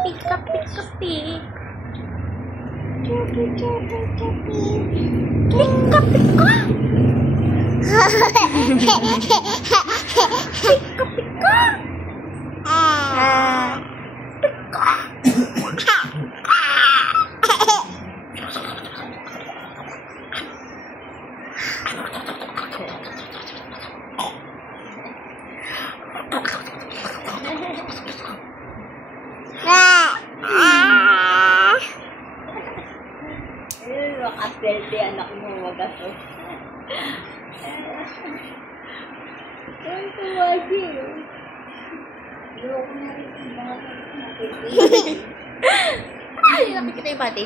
Pika, pika, pik. Chupi, chupi, chupi. Pika, pika. Pika, pika. Makaperte anak mo, wagas o. Ang tuwagi. Loko na rin yung mga nakikita. Ay, nakikita yung pati.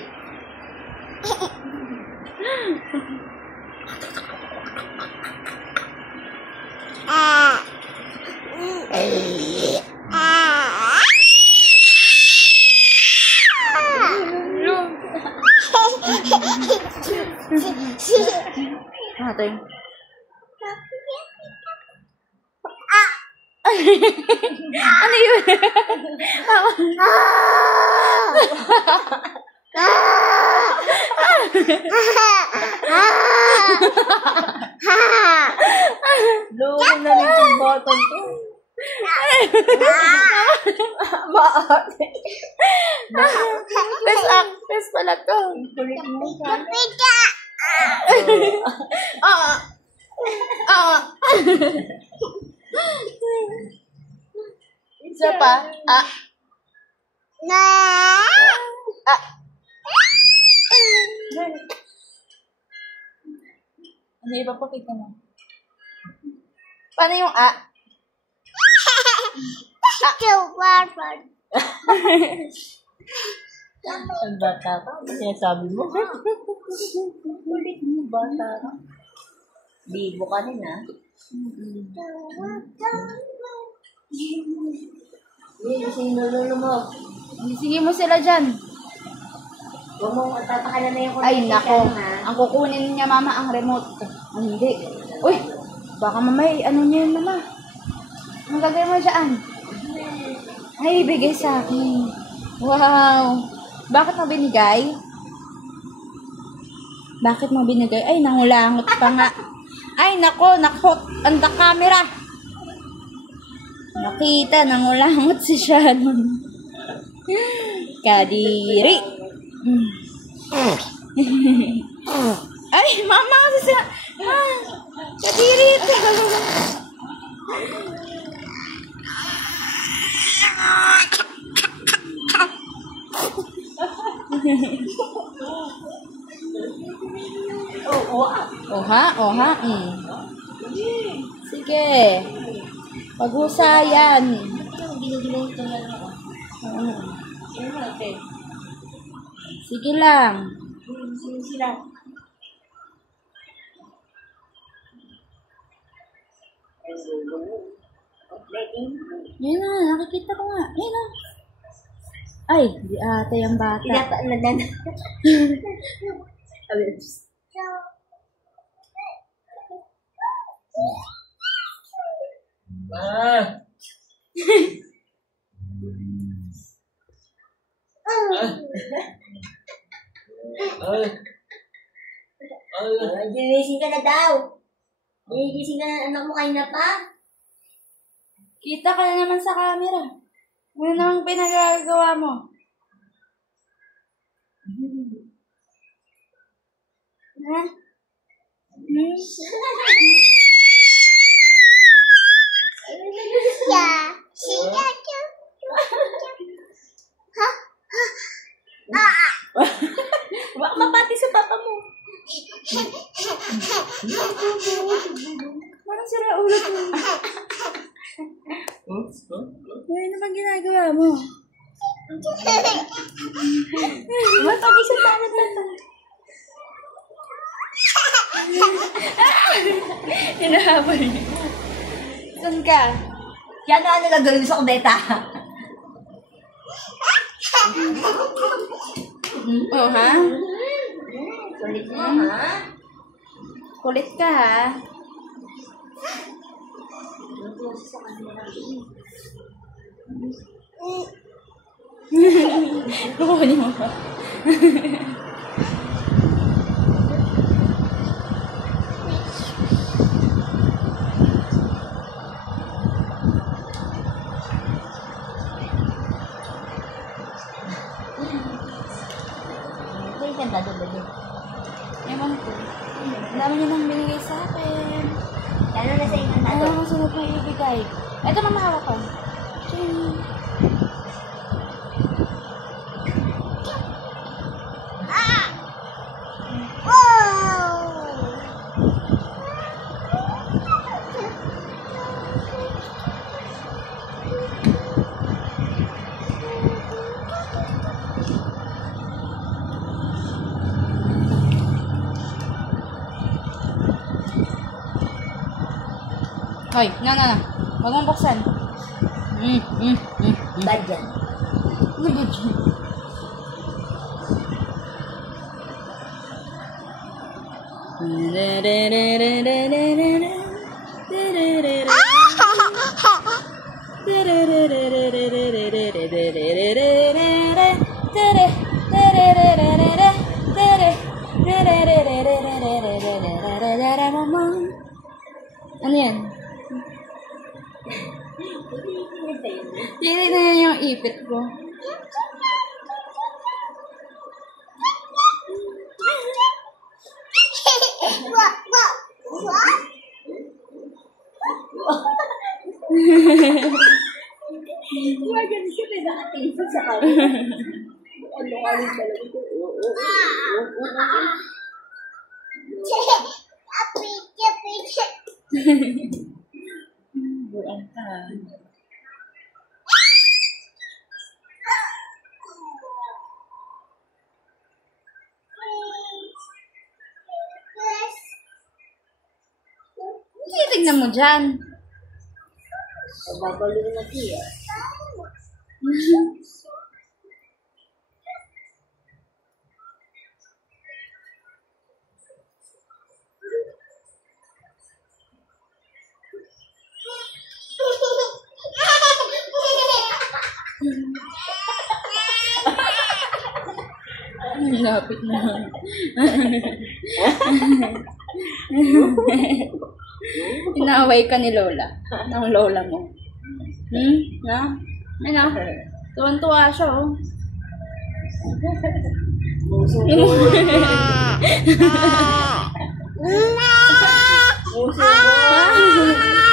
Ito yung... Ano yun? Loko na rin yung bottom ko. Maarte. Best actress pala to. Kulit mo ka. Isa pa. Ano iba pa kita mo? Paano yung Ang bata ka? Ano sinasabi mo? Kulit mo, bata ka. Bibo ka rin, ha? Gising lululo mo. Sige mo sila dyan. Huwag mo, tatakalan na yung Ay, nako. ha? Ang kukunin niya, mama, ang remote. Hindi. Uy, baka mamay, ano niya yun, mama? Anong gagawin mo dyan? Ay, bigay sa akin. Wow. Bakit mo binigay? Bakit mo binigay? Ay, nangulangot pa nga. Ay, nako, ang camera. Nakita, nangulangot si Shannon. Kadiri. Ay, mama, kadiri ito. Oha. Sige. Paghusayan. Sige lang. Yan na, nakikita ko nga. Yan na. Ay, di ata yung bata. Ginising ka na daw. Ginising ka na anak mo kanina pa. Kita ka na naman sa camera. Ano namang pinagagawa mo? Ha? Baka mapati sa papa mo. Parang sira ulo ko. Ano naman ginagawa mo? Mapati sa tangan na. Hinahabol niya. Saan ka? Yan na ano gagawin sa kubeta. Oh, ha? Kulit mo, ha? Kulit ka, ha? Kukunin mo pa. Ay, ganda doon ba yun? Ewan ko. Ang dami niya nang binigay sa akin. Lalo na sa inyo na Ano to. ang sunod na ibigay? Ito mama, hawak ko. Ching. Hoy, na. Huwag mong buksan. Bad yan. Ano ba dyan? Ano yan? Hindi na yan yung ipit ko. Imagine siya may nakatingin sa kanya. Ano ka rin talaga ito? Buang ka. Tignan mo dyan. Babalo na siya. Lapit na. Inaaway ka ni Lola. Ng Lola mo. Na? Ano? Tuwan-tuwa siya, oh. Puso ko. Puso ko.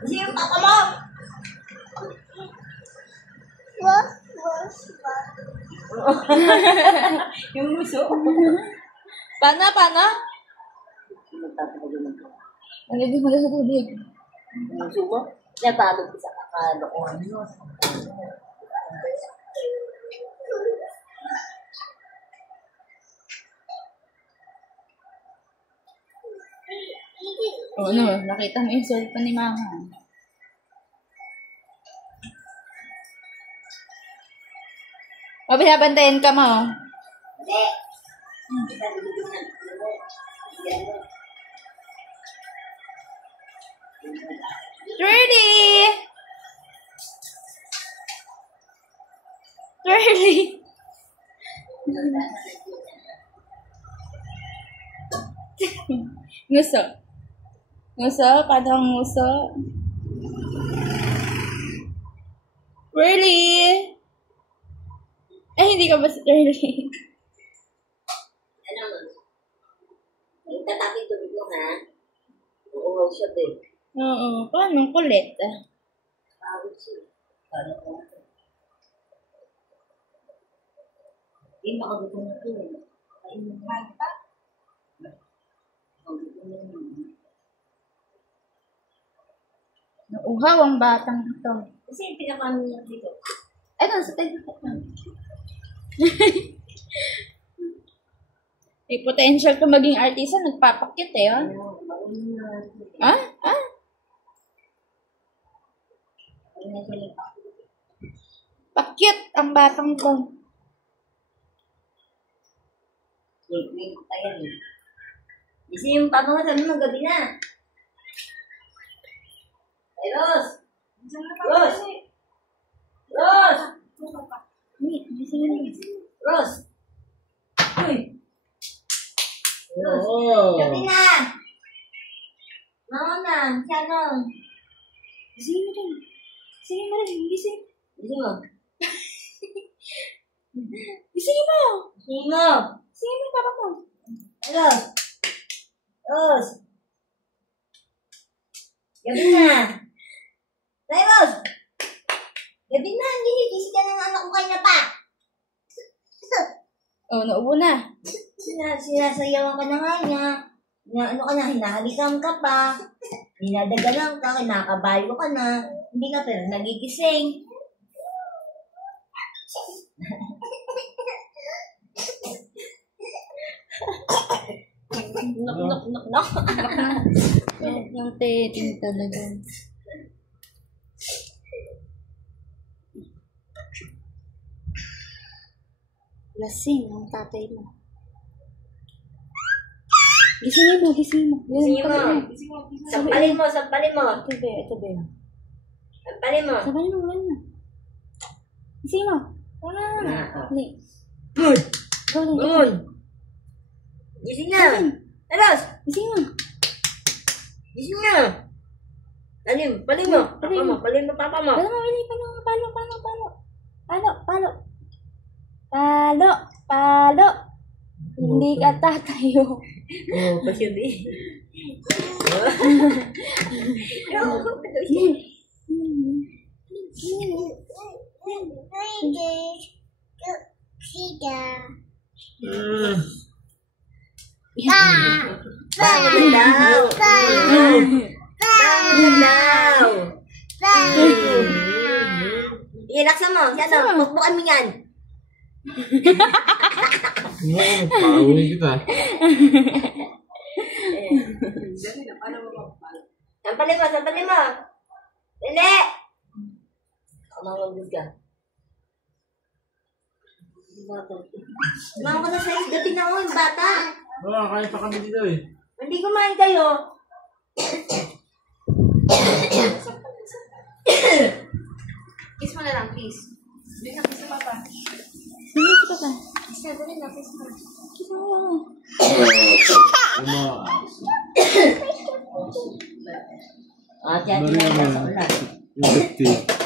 Kasi yung papa mo. Yung muso. Paano? Magtatapos Nalagay mo sa tubig. yung muso mo. Natalo ko sa kakalokohan. Oo, no. Nakita mo yung cellphone ni Mama. O, binabantayan ka mo. Hindi. Twirly! Twirly! Nguso. Nguso? Paano ang nguso? Twirly! Eh, hindi ka ba si Twirly? Ano mo? Tatapin tubig mo, ha? Oo, siya din. Oo. Paano? Kulit. Pawis siya. Paano ko? Hindi, makagutom na ito. Kain mo pa. Makagutom na yun. Nauhaw ang batang ito. Kasi yung pinapano niya dito. Ay, doon sa tayo. May potential ka maging artista. Nagpapakyut eh, oh. Ha? Ha? Pakit ang batang ko. Kasi yung papa mo sabi mo gabi na. Ay, Ros! Ros! Ros! Ros! Uy! Ros! Gabi na! Mama na! Siya Gising mo rin. Gising mo rin. Gising. Gising mo. Gising mo. Gising mo. Gising mo, papa mo. Ros! Ros! Gabi na! Tay, Ros! Gabi na! Ginising ka ng anak ko kayo na pa! Oh, naubo na. Sinasayawan ka na nga niya. Ano ka na, hinahalikam ka pa. Hinadagalan ka, kinakabayo ka na. Hindi ka pero nagigising. Nok. Yung teting talaga. Lasing ang tatay mo. Gisingin mo, gisingin mo. Gisingin mo. Sampalin mo. Ito ba? Sampalin mo. Sabahin mo, wala na. Gisingin mo. Wala na. Hindi. Good. Good. Gising na. Eros. Gisingin mo. Gising na. Palim mo. Palim mo papa mo. Wala mo, wala. Palo. Hindi ka tatayo. Oh, pasyente. Ilaksa mo. Yan o. Bukbukan mo yan. Pauwi kita. Sampalin mo. Hindi. Mamagod ka. Mama ko na size. Gabi na mo yung bata. Wala, kain pa kami dito eh. Hindi kumain kayo. Kiss mo na lang, please. Hindi na kiss sa papa. Sige, kiss papa. Kiss na, dali na, kiss mo. Kiss mo lang. Diyan na sa ulan. Yung 50.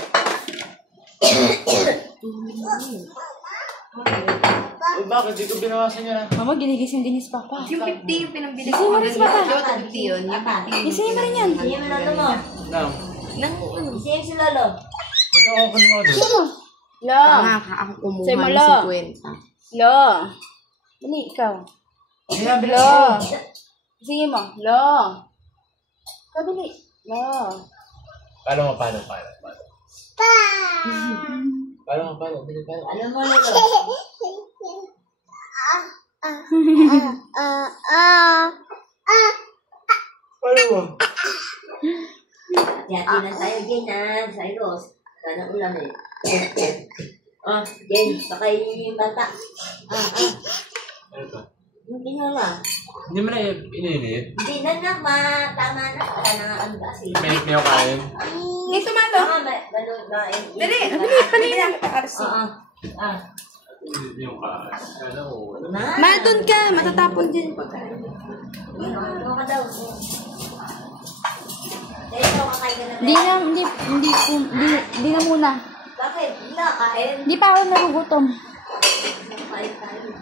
Bakit? Di ko binawasan niya na. Mama, ginigising din si papa. Yung 50 yung pinambili Gising mo rin si papa. Yung 50 yun. Gising mo rin yan. Gising mo na ito mo. Gising si Lolo. Wala akong kinuha doon. Gising mo. Lo. Tanga ka, ako kumuha Say mo, ng Lo. 50. Lo. Dali, ikaw. Lo. Gisingin mo. Lo. Ikaw, dali. Lo. Paano? Paano? Alam mo, Lolo. Paano mo? Yati na tayo, Jen, ha? Sa Iros. Sana ulam eh. Jen, sakay yung bata. Ano to? Hindi nga lang. Hindi mo na ininit? Hindi na, tama na. Wala na nga ang kasi. May ako kain. Dito man to. Balon na eh. Dali, panina. Oo. Hindi yung kain. Ano ko? Matun ka, matatapon din pagkain. Ano ka daw? Dahil ito, kakain ka na. Hindi na muna. Bakit? Hindi na kain. Hindi pa ako nagugutom. Kain tayo.